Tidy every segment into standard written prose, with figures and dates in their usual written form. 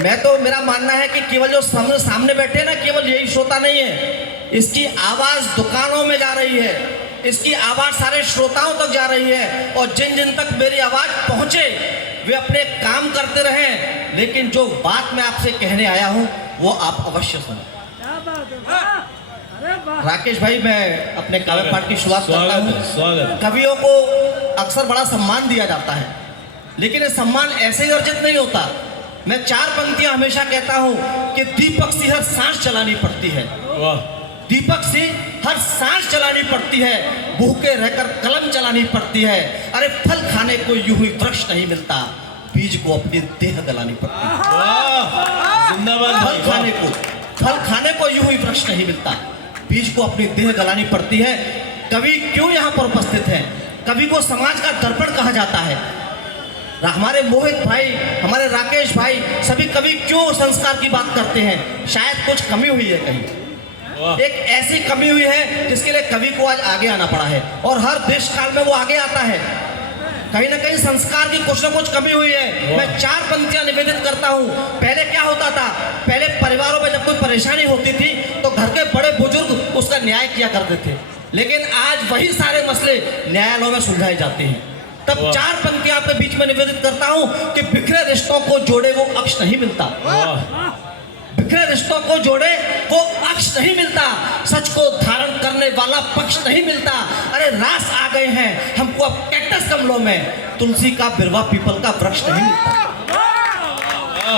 मैं तो मेरा मानना है कि केवल जो सामने बैठे हैं ना, केवल यही श्रोता नहीं है, इसकी आवाज दुकानों में जा रही है, इसकी आवाज सारे श्रोताओं तक जा रही है। और जिन जिन तक मेरी आवाज पहुंचे वे अपने काम करते रहें, लेकिन जो बात मैं आपसे कहने आया हूं वो आप अवश्य सुनें। राकेश भाई, मैं अपने काव्य पाठ की शुरुआत करता हूँ। कवियों को अक्सर बड़ा सम्मान दिया जाता है, लेकिन ये सम्मान ऐसे ही अर्जित नहीं होता। मैं 4 पंक्तियां हमेशा कहता हूं कि दीपक सी हर सांस चलानी पड़ती है, दीपक सी हर सांस चलानी पड़ती है, भूखे रहकर कलम चलानी पड़ती है। अरे फल खाने को यूं ही वृक्ष नहीं मिलता, बीज को अपनी देह गलानी पड़ती है। फल खाने को यूं ही वृक्ष नहीं मिलता, बीज को अपनी देह गलानी पड़ती है। कवि क्यों यहाँ पर उपस्थित है? कवि को समाज का दर्पण कहा जाता है। हमारे मोहित भाई, हमारे राकेश भाई, सभी कवि क्यों संस्कार की बात करते हैं? शायद कुछ कमी हुई है, कहीं एक ऐसी कमी हुई है जिसके लिए कवि को आज आगे आना पड़ा है, और हर देश काल में वो आगे आता है। कहीं ना कहीं संस्कार की कुछ ना कुछ कमी हुई है। मैं 4 पंक्तियां निवेदित करता हूं। पहले क्या होता था? पहले परिवारों में जब कोई परेशानी होती थी तो घर के बड़े बुजुर्ग उसका न्याय किया करते थे, लेकिन आज वही सारे मसले न्यायालयों में सुलझाए जाते हैं। तब 4 पंक्तियां आपके बीच में निवेदित करता हूं कि बिखरे रिश्तों को जोड़े वो अक्ष नहीं मिलता, बिखरे रिश्तों को जोड़े वो अक्ष नहीं मिलता, सच को धारण करने वाला पक्ष नहीं मिलता। अरे रास आ गए हैं हमको अब कैक्टस गमलों में, तुलसी का बिरवा पीपल का वृक्ष नहीं मिलता।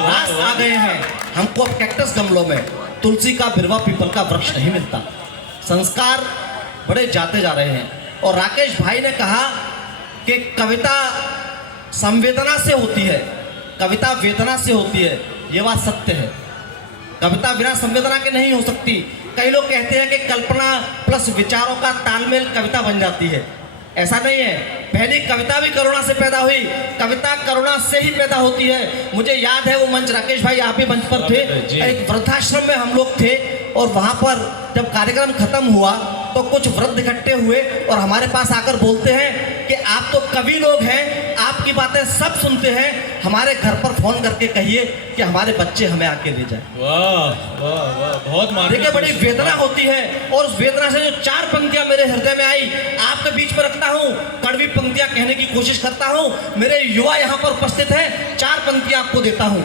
रास आ गए हैं हमको अब कैक्टस गमलों में, तुलसी का बिरवा पीपल का वृक्ष नहीं मिलता। संस्कार बड़े जाते जा रहे हैं। और राकेश भाई ने कहा कि कविता संवेदना से होती है, कविता वेदना से होती है। ये बात सत्य है, कविता बिना संवेदना के नहीं हो सकती। कई लोग कहते हैं कि कल्पना प्लस विचारों का तालमेल कविता बन जाती है। ऐसा नहीं है। पहली कविता भी करुणा से पैदा हुई, कविता करुणा से ही पैदा होती है। मुझे याद है वो मंच, राकेश भाई आप भी मंच पर थे, एक वृद्धाश्रम में हम लोग थे, और वहाँ पर जब कार्यक्रम खत्म हुआ तो कुछ वृद्ध इकट्ठे हुए और हमारे पास आकर बोलते हैं कि आप तो कवि लोग हैं, आपकी बातें सब सुनते हैं, हमारे घर पर फोन करके कहिए कि हमारे बच्चे हमें आके ले जाए। वाह वाह वाह, बहुत देखिए बड़ी वेदना होती है। और उस वेदना से जो 4 पंक्तियां मेरे हृदय में आई, आपके बीच में रखता हूं, कड़वी पंक्तियां कहने की कोशिश करता हूं। मेरे युवा यहाँ पर उपस्थित हैं, 4 पंक्तियां आपको देता हूं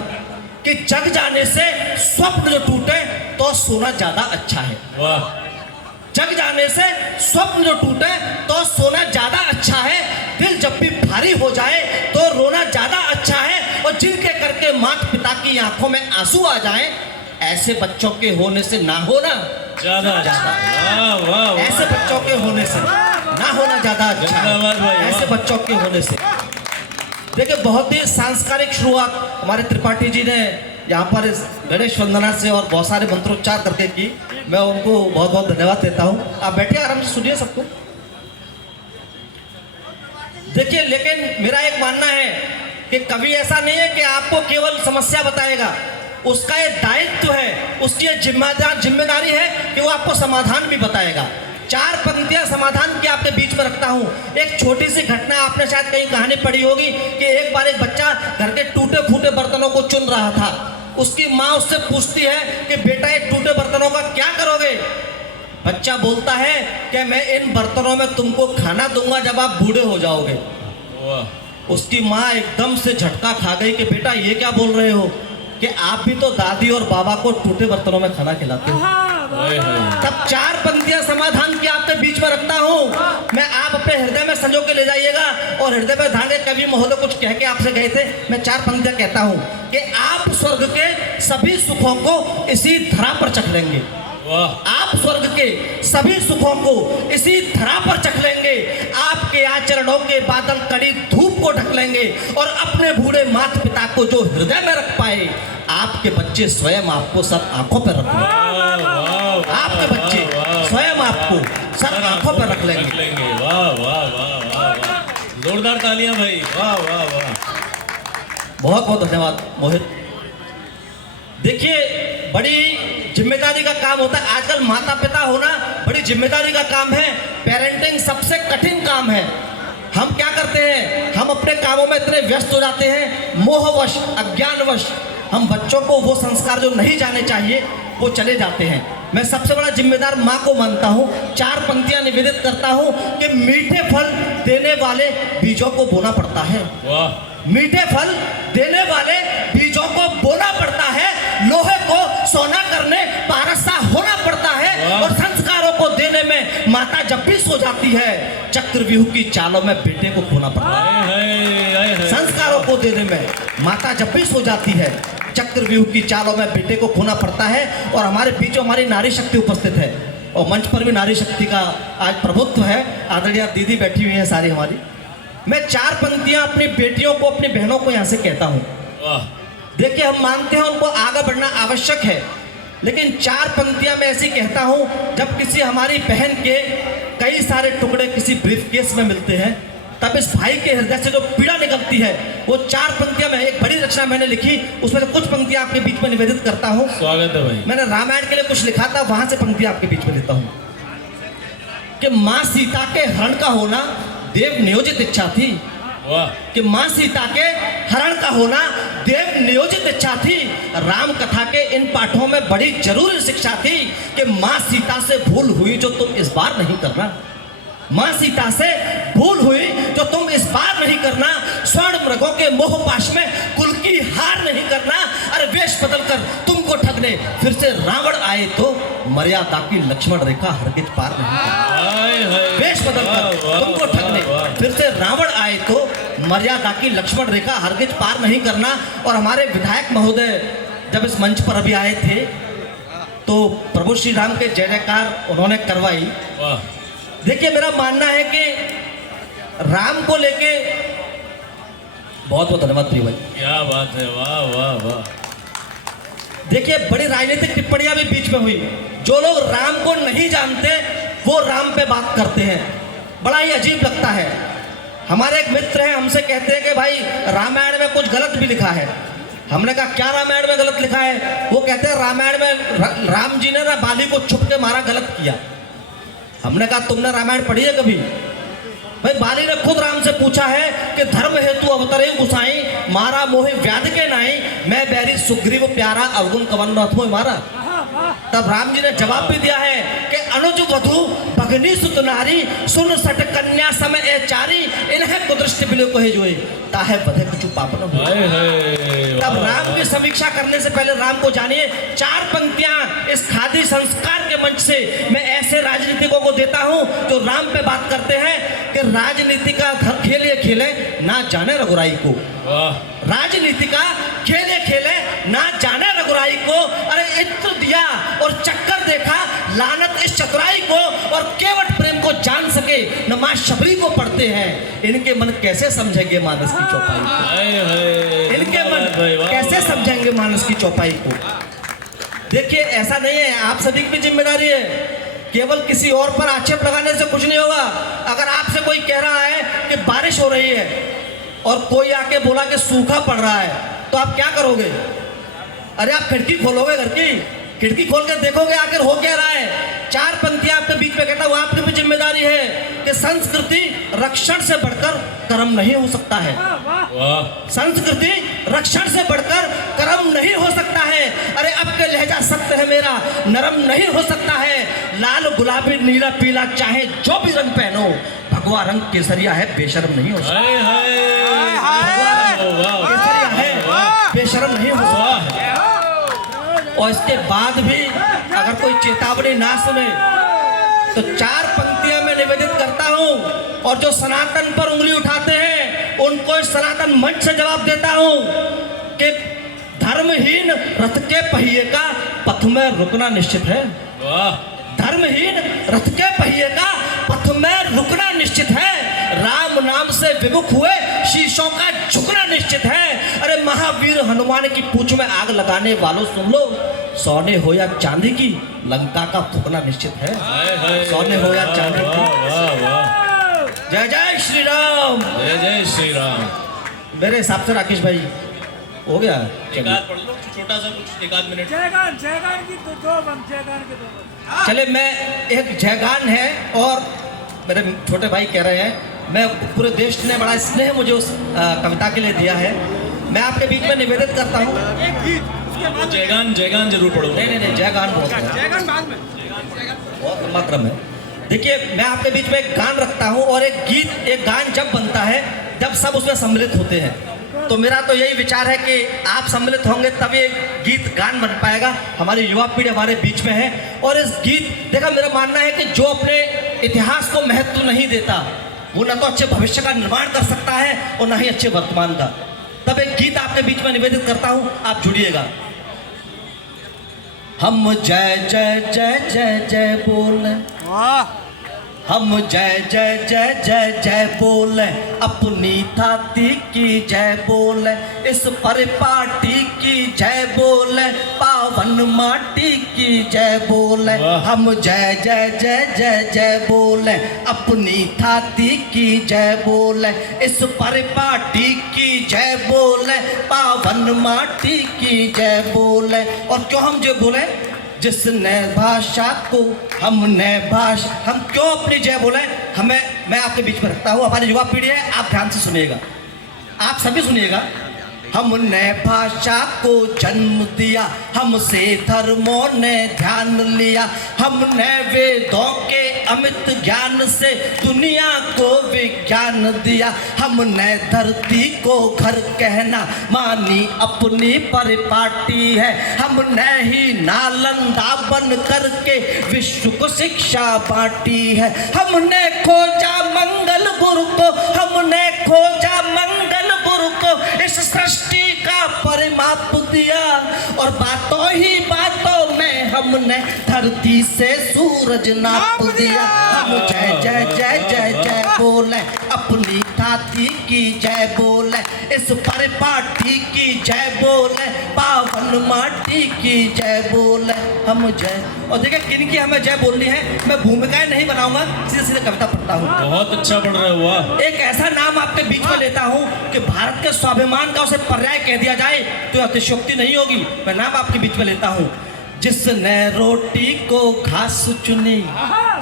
कि जग जाने से स्वप्न जो टूटे तो सोना ज्यादा अच्छा है। वाह। जग जाने से स्वप्न जो टूटे तो सोना ज्यादा अच्छा है, दिल जब भी भारी हो जाए तो रोना ज्यादा अच्छा है, और जिनके करके माता पिता की आंखों में आंसू आ जाएं, ऐसे बच्चों के होने से ना होना ज्यादा। वाह वाह, ऐसे बच्चों के होने से ना होना ज्यादा अच्छा है, ऐसे बच्चों के होने से। देखिए बहुत ही सांस्कृतिक शुरुआत हमारे त्रिपाठी जी ने यहाँ पर इस गणेश वंदना से और बहुत सारे मंत्रोच्चार करके की। मैं उनको बहुत बहुत धन्यवाद देता हूँ। आप बैठे आराम से सुनिए सबको। देखिए लेकिन मेरा एक मानना है कि कवि ऐसा नहीं है कि आपको केवल समस्या बताएगा, उसका ये दायित्व है, उसकी ये जिम्मेदारी है कि वो आपको समाधान भी बताएगा। 4 पंक्तियां समाधान की आपके बीच में रखता हूं। एक छोटी सी घटना, आपने शायद कहीं कहानी पढ़ी होगी कि एक बार एक बच्चा घर के टूटे फूटे बर्तनों को चुन रहा था। उसकी माँ उससे पूछती है कि बेटा ये टूटे बर्तनों का क्या करोगे? बच्चा बोलता है कि मैं इन बर्तनों में तुमको खाना दूंगा जब आप बूढ़े हो जाओगे। उसकी माँ एकदम से झटका खा गई कि बेटा ये क्या बोल रहे हो कि आप भी तो दादी और बाबा को टूटे बर्तनों में खाना खिलाते हो। तब 4 पंक्तियां समाधान की आपके बीच में रखता हूं मैं, आप अपने हृदय में संजो के ले जाइएगा। और हृदय में धागे कवि महोदय कुछ कह के आपसे गए थे, मैं 4 पंक्तियां कहता हूं कि आप स्वर्ग के सभी सुखों को इसी धरा पर चख लेंगे। आप स्वर्ग के सभी सुखों को इसी धरा पर चख लेंगे। आपके आचरणों के बादल कड़ी धूप को ढक लेंगे, और अपने बूढ़े माता पिता को जो हृदय में रख पाए, आपके बच्चे स्वयं आपको सर आंखों पर रख लेंगे। आपके बच्चे स्वयं आपको सर आंखों पर रख लेंगे। वाह वाह वाह वाह, जोरदार तालियां भाई, वाह वाह वाह। बहुत बहुत धन्यवाद मोहित। देखिए बड़ी जिम्मेदारी का काम होता है। आजकल माता पिता होना बड़ी जिम्मेदारी का काम है। पेरेंटिंग सबसे कठिन काम है। हम क्या करते हैं, हम अपने कामों में इतने व्यस्त हो जाते हैं, मोहवश अज्ञानवश हम बच्चों को वो संस्कार जो नहीं जाने चाहिए वो चले जाते हैं। मैं सबसे बड़ा जिम्मेदार माँ को मानता हूँ। 4 पंक्तियाँ निवेदित करता हूँ कि मीठे फल देने वाले बीजों को बोना पड़ता है। वाह, मीठे फल देने वाले बीजों को बोना पड़ता है। लोहे को सोना करने पारसा होना पड़ता है। और संस्कारों को देने में माता जब भी सो जाती है, चक्रव्यूह की चालों में बेटे को खोना पड़ता है। संस्कारों को देने में माता जब भी सो जाती है, चक्रव्यूह की चालों में बेटे को खोना पड़ता है। और हमारे बीच हमारी नारी शक्ति उपस्थित है और मंच पर भी नारी शक्ति का आज प्रभुत्व है। आदरणीय दीदी बैठी हुई है सारी हमारी। मैं 4 पंक्तियां अपनी बेटियों को, अपनी बहनों को यहाँ से कहता हूँ। देखिए, हम मानते हैं उनको आगे बढ़ना आवश्यक है, लेकिन 4 पंक्तियां मैं ऐसी कहता हूँ, जब किसी हमारी बहन के कई सारे टुकड़े किसी ब्रीफकेस में मिलते हैं, तब इस भाई के हृदय से जो पीड़ा निकलती है, वो 4 पंक्तियां में, एक बड़ी रचना मैंने लिखी, उसमें से कुछ पंक्तियां आपके बीच में निवेदित करता हूँ। स्वागत है भाई। मैंने रामायण के लिए कुछ लिखा था, वहां से पंक्तियां आपके बीच में देता हूँ कि माँ सीता के हरण का होना देव नियोजित इच्छा थी। वाह, कि माँ सीता के हरण का होना देव नियोजित इच्छा थी। राम कथा के इन पाठों में बड़ी जरूरी शिक्षा थी कि माँ सीता से भूल हुई जो तुम इस बार नहीं करना। माँ सीता से भूल हुई जो तुम इस बार नहीं करना। स्वर्ण मृगों के मोह पाश में कुल की हार नहीं करना। अरे वेश बदल कर तुमको ठगने फिर से रावण आए तो मर्यादा की लक्ष्मण रेखा हरगिज पार नहीं करना। वेश बदल कर तुमको ठगने फिर से रावण आए तो मर्यादा की लक्ष्मण रेखा हरगिज पार नहीं करना। और हमारे विधायक महोदय जब इस मंच पर अभी आए थे तो प्रभु श्री राम के जय जयकार उन्होंने करवाई। देखिए, मेरा मानना है कि राम को लेके, बहुत बहुत धन्यवाद प्रिय भाई, क्या बात है, वाह वाह वाह। देखिए, बड़ी राजनीतिक टिप्पणियां भी बीच में हुई। जो लोग राम को नहीं जानते वो राम पे बात करते हैं, बड़ा ही अजीब लगता है। हमारे एक मित्र हैं, हमसे कहते हैं कि भाई रामायण में कुछ गलत भी लिखा है। हमने कहा क्या रामायण में गलत लिखा है? वो कहते हैं रामायण में राम जी ने ना बाली को छुप के मारा, गलत किया। हमने कहा तुमने रामायण पढ़ी है कभी? भाई बाली ने खुद राम से पूछा है कि धर्म हेतु अवतरे गुसाई, मारा मोहि व्याध के नाई, मैं बैरी सुग्रीव प्यारा अवगुण कवन रथ मोहि मारा। तब राम जी ने जवाब भी दिया है कि अनुज वधु भगनी सुत नारी, सुन सट कन्या समय ए चारी, इन्हें कुदृष्टि बिलो कहे जोए, ताहे बधे कुछ पापन हो। तब राम की समीक्षा करने से पहले राम को जानिए। 4 पंक्तियां इस खादी संस्कार के मंच से मैं ऐसे राजनीतिकों को देता हूं जो राम पे बात करते हैं कि राजनीति का खेल ये खेले ना जाने रघुराई को। राजनीति का खेल ये खेले ना जाने रघुराई को। अरे इत्र दिया और चक्कर देखा, लानत इस चतुराई को, और केवट प्रेम को जान सके न मां शबरी को पढ़ते हैं। इनके मन कैसे समझेंगे मानस की चौपाई को? इनके मन कैसे समझेंगे मानस की चौपाई को? देखिए, ऐसा नहीं है, आप सभी की जिम्मेदारी है। केवल किसी और पर आक्षेप लगाने से कुछ नहीं होगा। अगर आपसे कोई कह रहा है कि बारिश हो रही है और कोई आके बोला कि सूखा पड़ रहा है, तो आप क्या करोगे? अरे आप खिड़की खोलोगे, घर की खिड़की खोल कर देखोगे आखिर हो क्या रहा है। 4 पंक्तियां आपके बीच में कहता हूं, आपकी भी जिम्मेदारी है कि संस्कृति रक्षण से बढ़कर कर्म नहीं हो सकता है। संस्कृति रक्षण से बढ़कर कर्म नहीं हो सकता है। अरे अब के लहजा सत्य है मेरा, नरम नहीं हो सकता है। लाल गुलाबी नीला पीला चाहे जो भी रंग पहनो, भगवा रंग केसरिया है, बेशर्म नहीं हो सकता। केसरिया है, बेशर्म नहीं हो सकता। और इसके बाद भी अगर कोई चेतावनी ना सुने तो 4 पंक्तियां मैं निवेदित करता हूं, और जो सनातन पर उंगली उठाते हैं उनको इस सनातन मंच से जवाब देता हूं कि धर्महीन रथ के पहिए का पथ में रुकना निश्चित है। धर्महीन रथ के पहिए का पथ में रुकना निश्चित है। राम नाम से विमुख हुए शीशों का झुकना निश्चित है। अरे महावीर हनुमान की पूंछ में आग लगाने वालों सुन लो, सोने हो या चांदी की लंका का फूकना निश्चित है। सोने हो या चांदी की। जय जय श्री राम, जय जय श्री राम। मेरे हिसाब से राकेश भाई हो गया। छोटा सा कुछ 1 आध मिनट। जयगान की दो बंद। चले, मैं एक जयगान है और मेरे छोटे भाई कह रहे हैं, मैं पूरे देश ने बड़ा स्नेह मुझे उस कविता के लिए दिया है। मैं आपके बीच में निवेदन करता हूँ। जयगान जयगान जरूर पढ़ो। नहीं, जयगान बोलते हैं, जयगान बाद में। बहुत लंबा क्रम है। देखिए, मैं आपके बीच में एक गान रखता हूँ और एक गीत, एक गान जब बनता है जब सब उसमें सम्मिलित होते हैं। तो मेरा तो यही विचार है कि आप सम्मिलित होंगे तब ये गीत गान बन पाएगा। हमारी युवा पीढ़ी हमारे बीच में है और इस गीत, देखा मेरा मानना है कि जो अपने इतिहास को महत्व नहीं देता वो न तो अच्छे भविष्य का निर्माण कर सकता है और न ही अच्छे वर्तमान का। तब एक गीत आपके बीच में निवेदित करता हूँ, आप जुड़िएगा। हम जय जय जय जय जय बोले, हम जय जय जय जय जय बोले, अपनी थाती की जय बोले, इस परिपाटी की जय बोले, पावन माटी की जय बोले। हम जय जय जय जय जय बोले, अपनी थाती की जय बोले, इस परिपाटी की जय बोले, पावन माटी की जय बोले। और क्यों हम जय बोले? जिस नए भाषा को हमने हम क्यों अपनी जय बोले? मैं आपके बीच में रखता हूँ, हमारी युवा पीढ़ी है, आप ध्यान से सुनिएगा, आप सभी सुनिएगा। हमने भाषा को जन्म दिया, हमसे धर्मों ने ध्यान लिया, हमने वेदों के अमित ज्ञान से दुनिया को विज्ञान दिया, हमने धरती को घर कहना मानी अपनी परिपाटी है, हमने ही नालंदा बन करके विश्व को शिक्षा बांटी है, हमने खोजा मंगल गुरु को, हमने खोजा मंगल गुरु को, इस सृष्टि का परिमाप दिया और बातों ही बातों में हमने धरती से सूरज नाप दिया। हम जय जय जय जय जय बोले, अपनी थाती की जय बोले, इस परिपाटी की जय बोले, पावन माटी की जय बोले। हम जय, और देखिए किन की हमें जय बोलनी है, मैं भूमिकाएं नहीं बनाऊंगा, सीधे सीधे कविता पढ़ता हूँ। बहुत अच्छा पढ़ रहे हो। वाह। एक ऐसा नाम आपके बीच में लेता हूँ कि भारत के स्वाभिमान का उसे पर्याय कह दिया जाए तो अतिशयोक्ति नहीं होगी। मैं नाम आपके बीच में लेता हूँ, जिसने रोटी को घास चुनी,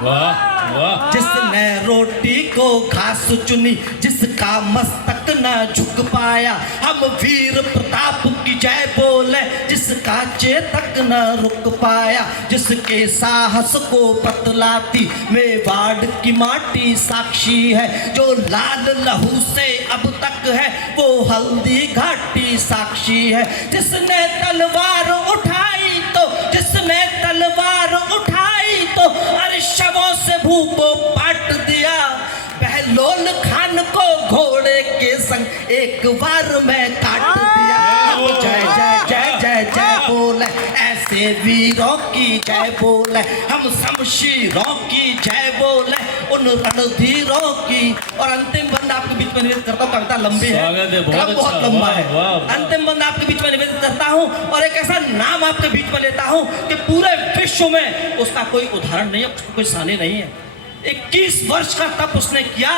वाह वाह, जिसने रोटी को घास चुनी, जिसका मस्तक न झुक पाया, हम वीर प्रताप की जय बोले, जिसका चेतक न रुक पाया, जिसके साहस को बतलाती मेवाड़ की माटी साक्षी है, जो लाल लहू से अब तक है वो हल्दी घाटी साक्षी है, जिसने तलवार उठाई तो, जिसने तलवार उठाई तो अरे शवों से भूखों पाट दिया, बहलोल खान को घोड़े के संग एक बार में काट दिया। हम जय जय जय जय जय बोले, ऐसे वीरों की जय बोले, हम शमशीरों की जय बोले, उन रणधीरों की। और अंतिम बंद आपके बीच में निवेदन करता हूँ, कविता लंबी है, बहुत लंबा है। अंतिम बंद आपके बीच में निवेदन करता हूँ और एक ऐसा नाम आपके बीच में लेता हूँ कि पूरे विश्व में उसका कोई उदाहरण नहीं है, उसका कोई सानी नहीं है। 21 वर्ष का तप उसने किया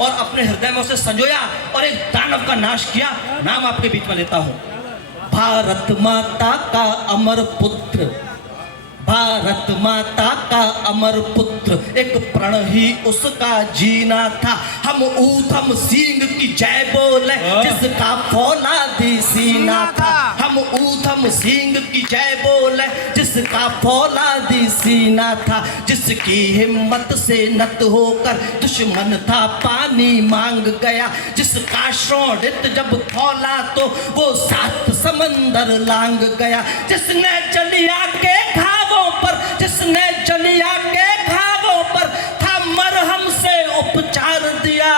और अपने हृदय में उसे संजोया और एक दानव का नाश किया। नाम आपके बीच में लेता हूँ, भारत माता का अमर पुत्र, भारत माता का अमर पुत्र, एक प्रण ही उसका जीना था, हम ऊधम सिंह की जय बोले, जिसका फौलादी सीना था, हम ऊधम सिंह की जय बोले, जिसका फौलादी सीना था, जिसकी हिम्मत से नत होकर दुश्मन था पानी मांग गया, जिसका शौर्य जब फौला तो वो 7 समंदर लांग गया, जिसने जलिया के घावों पर, जिसने जलिया के घावों पर था मरहम से उपचार दिया,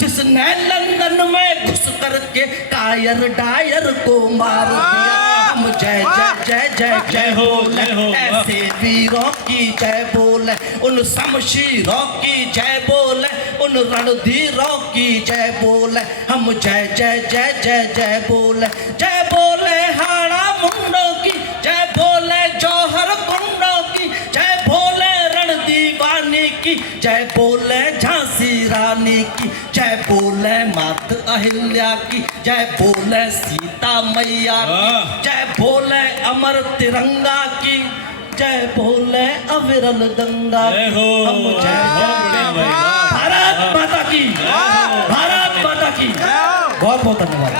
जिसने लंदन में घुस करके कायर डायर को मार दिया। हम जय जय जय जय जय बोले, ऐसे वीरों की जय बोले, उन शमशीरों की जय बोले, उन रणधीरों की जय बोले। हम जय जय जय जय जय बोले, जय बोले हाड़ा मुंडों की जय बोले, जौहर कुंडों की जय बोले, रणदीवानी की जय बोले, झांसी रानी की जय बोले, मात अहिल्या की जय बोले, सीता मैया की जय बोले, अमर तिरंगा की जय बोले, अविरल गंगा। हम जय जय भारत माता की, भारत माता की। बहुत बहुत धन्यवाद।